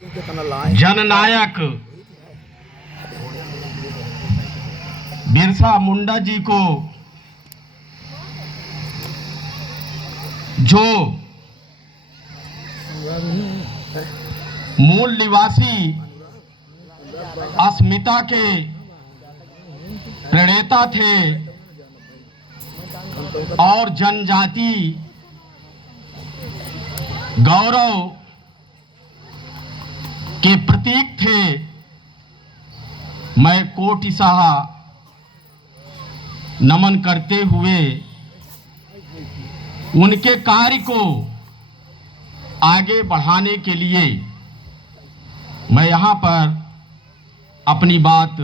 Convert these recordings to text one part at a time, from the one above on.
जननायक बिरसा मुंडा जी को जो मूल निवासी अस्मिता के प्रणेता थे और जनजाति गौरव के प्रतीक थे, मैं कोटिशाह नमन करते हुए उनके कार्य को आगे बढ़ाने के लिए मैं यहाँ पर अपनी बात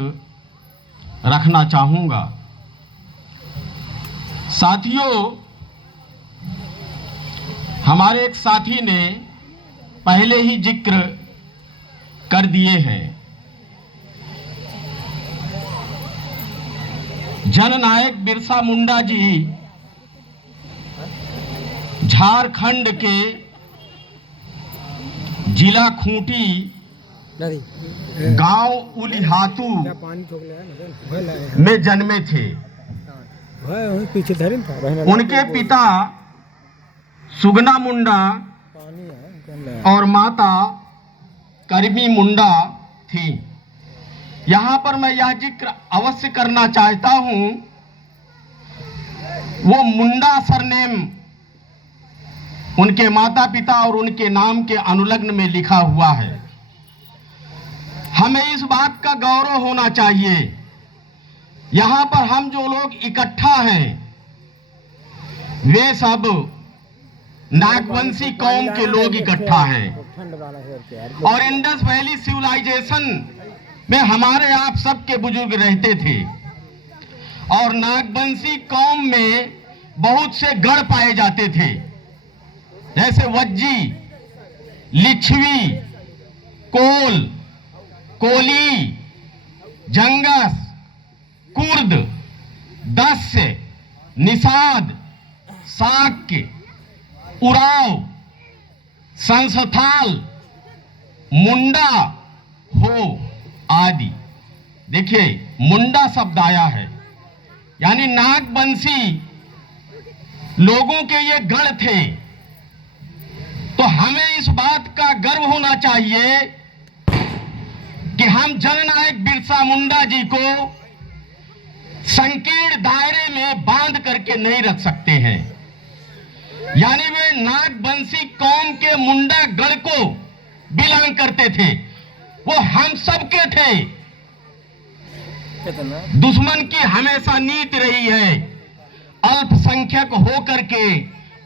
रखना चाहूँगा। साथियों, हमारे एक साथी ने पहले ही जिक्र कर दिए हैं। जननायक बिरसा मुंडा जी झारखंड के जिला खूंटी गांव उलिहातू में जन्मे थे। उनके पिता सुगना मुंडा और माता करमी मुंडा थी। यहाँ पर मैं यह जिक्र अवश्य करना चाहता हूँ, वो मुंडा सरनेम उनके माता पिता और उनके नाम के अनुलग्न में लिखा हुआ है। हमें इस बात का गौरव होना चाहिए, यहाँ पर हम जो लोग इकट्ठा हैं वे सब नागवंशी कौम के लोग इकट्ठा हैं और इंडस वैली सिविलाइजेशन में हमारे आप सबके बुजुर्ग रहते थे और नागवंशी कौम में बहुत से गढ़ पाए जाते थे, जैसे वज्जी, लिच्छवी, कोल, कोली, जंगस, कुर्द, दस्य, निषाद, शाक्य, उराव, संस्थाल, मुंडा, हो आदि। देखिए, मुंडा शब्द आया है यानी नागवंशी लोगों के ये गढ़ थे। तो हमें इस बात का गर्व होना चाहिए कि हम जननायक बिरसा मुंडा जी को संकीर्ण दायरे में बांध करके नहीं रख सकते हैं। यानी वे नागवंशी कौम के मुंडा गढ़ को बिलोंग करते थे, वो हम सब के थे। दुश्मन की हमेशा नीति रही है अल्पसंख्यक होकर के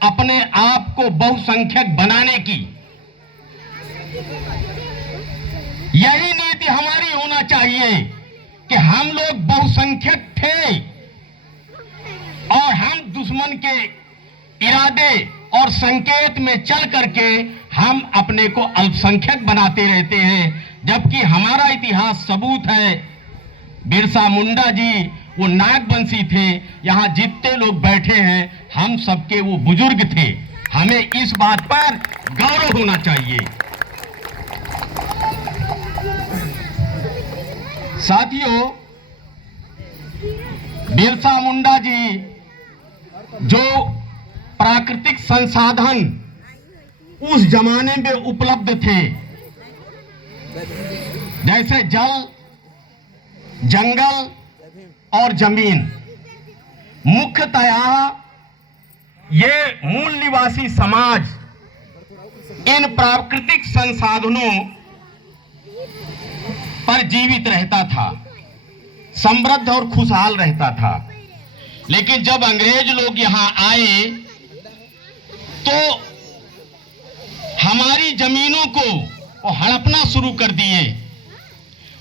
अपने आप को बहुसंख्यक बनाने की। यही नीति हमारी होना चाहिए कि हम लोग बहुसंख्यक थे और हम दुश्मन के इरादे और संकेत में चल करके हम अपने को अल्पसंख्यक बनाते रहते हैं, जबकि हमारा इतिहास सबूत है बिरसा मुंडा जी वो नागवंशी थे। यहाँ जितने लोग बैठे हैं हम सबके वो बुजुर्ग थे। हमें इस बात पर गौरव होना चाहिए। साथियों, बिरसा मुंडा जी जो प्राकृतिक संसाधन उस जमाने में उपलब्ध थे, जैसे जल, जंगल और जमीन, मुख्यतया ये मूल निवासी समाज इन प्राकृतिक संसाधनों पर जीवित रहता था, समृद्ध और खुशहाल रहता था। लेकिन जब अंग्रेज लोग यहाँ आए तो हमारी जमीनों को वो हड़पना शुरू कर दिए,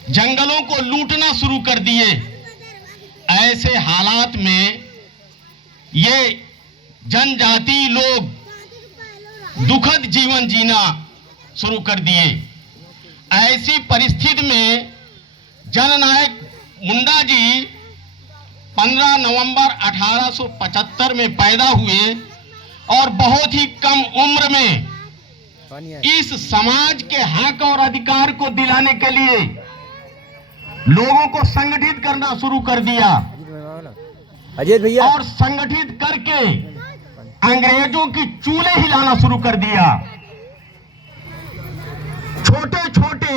जंगलों को लूटना शुरू कर दिए। ऐसे हालात में ये जनजाति लोग दुखद जीवन जीना शुरू कर दिए। ऐसी परिस्थिति में जननायक मुंडा जी 15 नवंबर 1875 में पैदा हुए और बहुत ही कम उम्र में इस समाज के हक और अधिकार को दिलाने के लिए लोगों को संगठित करना शुरू कर दिया अजय भैया और संगठित करके अंग्रेजों की चूल्हे हिलाना शुरू कर दिया। छोटे छोटे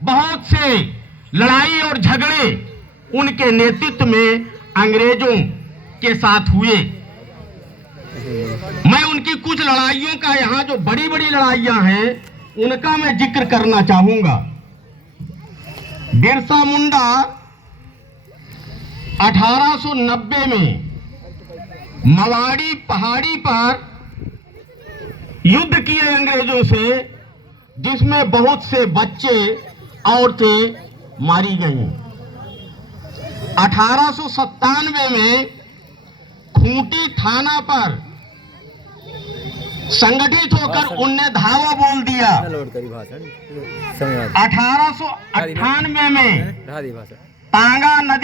बहुत से लड़ाई और झगड़े उनके नेतृत्व में अंग्रेजों के साथ हुए। मैं उनकी कुछ लड़ाइयों का यहाँ जो बड़ी बड़ी लड़ाइयां हैं उनका मैं जिक्र करना चाहूंगा। बिरसा मुंडा 1890 में मवाड़ी पहाड़ी पर युद्ध किए अंग्रेजों से, जिसमें बहुत से बच्चे औरतें मारी गईं। 1897 में खूंटी थाना पर संगठित होकर उनने धावा बोल दिया। 1898 में तांगा नदी